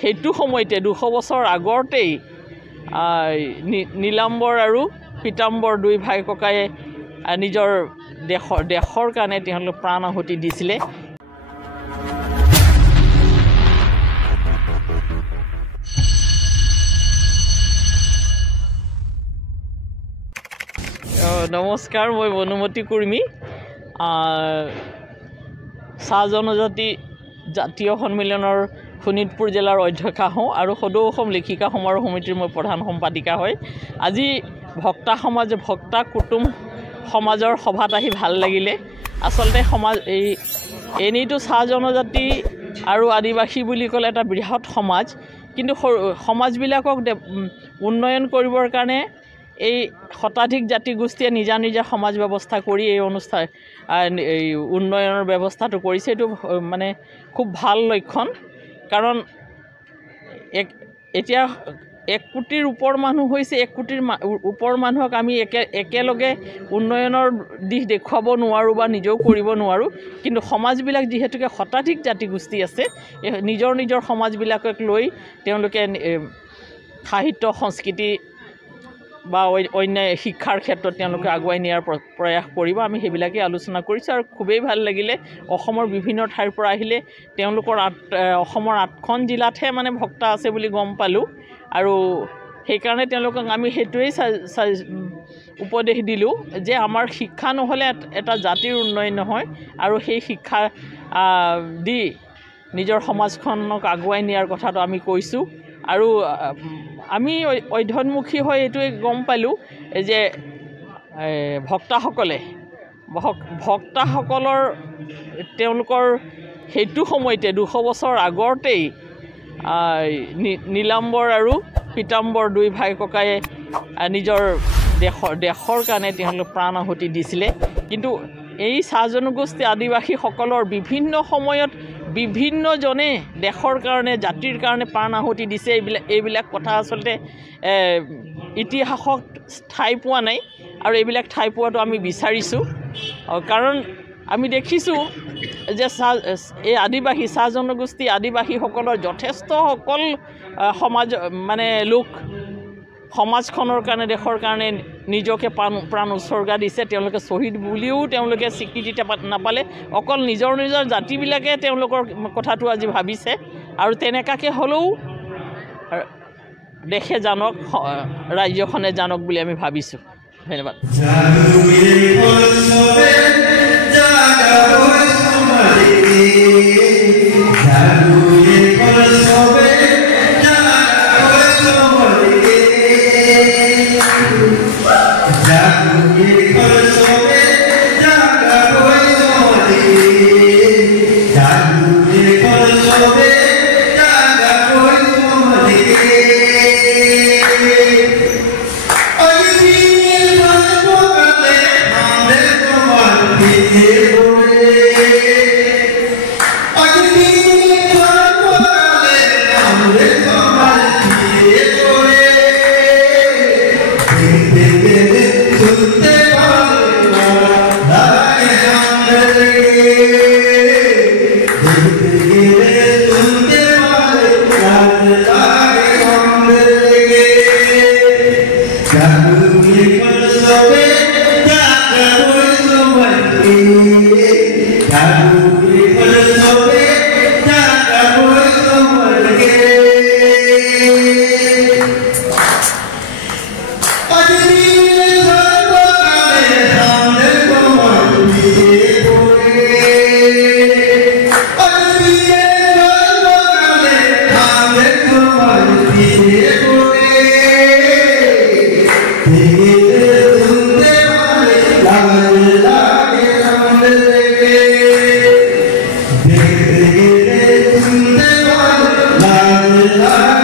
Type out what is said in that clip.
সেইটো সময়তে 200 বছৰ আগতেই নীলাম্বৰ আৰু পীতাম্বৰ দুই ভাই ককায়ে নিজৰ দেশৰ কাৰণে তেওঁলোকে প্ৰাণ আহুতি দিছিলে। নমস্কাৰ, মই বনুমতী কুৰ্মী, চাহ জনজাতি জাতীয় সন্মিলনৰ শোণিতপুৰ জিলাৰ অধ্যক্ষা হওঁ আৰু সদৌ অসম লেখিকা সমাৰোহ সমিতিৰ মই প্ৰধান সম্পাদিকা হয়। আজি ভক্তা কুটুম সমাজৰ সভাত আহি ভাল লাগিলে। আচলতে সমাজ এনেইতো চাহ জনজাতি আৰু আদিবাসী বুলি ক'লে এটা বৃহৎ সমাজ, কিন্তু সমাজবিলাকক উন্নয়ন কৰিবৰ কাৰণে এই শতাধিক জাতিগোষ্ঠীয়ে নিজা সমাজ ব্যৱস্থা কৰি এই উন্নয়নৰ ব্যৱস্থাটো কৰিছে। এইটো মানে খুব ভাল লক্ষণ, কাৰণ এতিয়া 1 কোটিৰ ওপৰ মানুহ হৈছে। 1 কোটিৰ ওপৰ মানুহক আমি একেলগে উন্নয়নৰ দিশ দেখুৱাব নোৱাৰোঁ বা নিজেও কৰিব নোৱাৰোঁ, কিন্তু সমাজবিলাক যিহেতুকে শতাধিক জাতিগোষ্ঠী আছে, নিজৰ সমাজবিলাকক লৈ তেওঁলোকে সাহিত্য সংস্কৃতি বা অন্য শিক্ষাৰ ক্ষেত্ৰত তেওঁলোকে আগুৱাই নিয়াৰ প্ৰয়াস কৰিব। আমি সেইবিলাকেই আলোচনা কৰিছোঁ আৰু খুবেই ভাল লাগিলে। অসমৰ বিভিন্ন ঠাইৰ পৰা আহিলে। তেওঁলোকৰ অসমৰ 8খন জিলাতহে মানে ভক্তা আছে বুলি গম পালোঁ, আৰু সেইকাৰণে তেওঁলোকক আমি সেইটোৱেই উপদেশ দিলোঁ যে আমাৰ শিক্ষা নহ'লে এটা জাতিৰ উন্নয়ন নহয়, আৰু সেই শিক্ষা দি নিজৰ সমাজখনক আগুৱাই নিয়াৰ কথাটো আমি কৈছোঁ। আৰু আমি অধ্যয়নমুখী হৈ এইটোৱে গম পালোঁ যে ভক্তাসকলৰ তেওঁলোকৰ সেইটো সময়তে 200 বছৰ আগতেই নীলাম্বৰ আৰু পীতাম্বৰ দুই ভাই ককায়ে নিজৰ দেশৰ কাৰণে তেওঁলোকে প্ৰাণ আহুতি দিছিলে। কিন্তু এই চাহ জনগোষ্ঠী আদিবাসীসকলৰ বিভিন্ন সময়ত বিভিন্নজনে দেশৰ কাৰণে জাতিৰ কাৰণে প্ৰাণ আহুতি দিছে। এইবিলাক কথা আচলতে ইতিহাসত ঠাই পোৱা নাই, আৰু এইবিলাক ঠাই পোৱাটো আমি বিচাৰিছোঁ। কাৰণ আমি দেখিছোঁ যে চাহ জনগোষ্ঠী আদিবাসীসকলৰ যথেষ্টসকল লোক সমাজখনৰ কাৰণে দেশৰ কাৰণে নিজকে প্ৰাণ উৎসৰ্গা দিছে। তেওঁলোকে শ্বহীদ বুলিও তেওঁলোকে স্বীকৃতি নাপালে, অকল নিজৰ জাতিবিলাকে তেওঁলোকৰ কথাটো আজি ভাবিছে, আৰু তেনেকুৱাকৈ হ'লেও দেশে জানক, ৰাজ্যখনে জানক বুলি আমি ভাবিছোঁ। ধন্যবাদ। La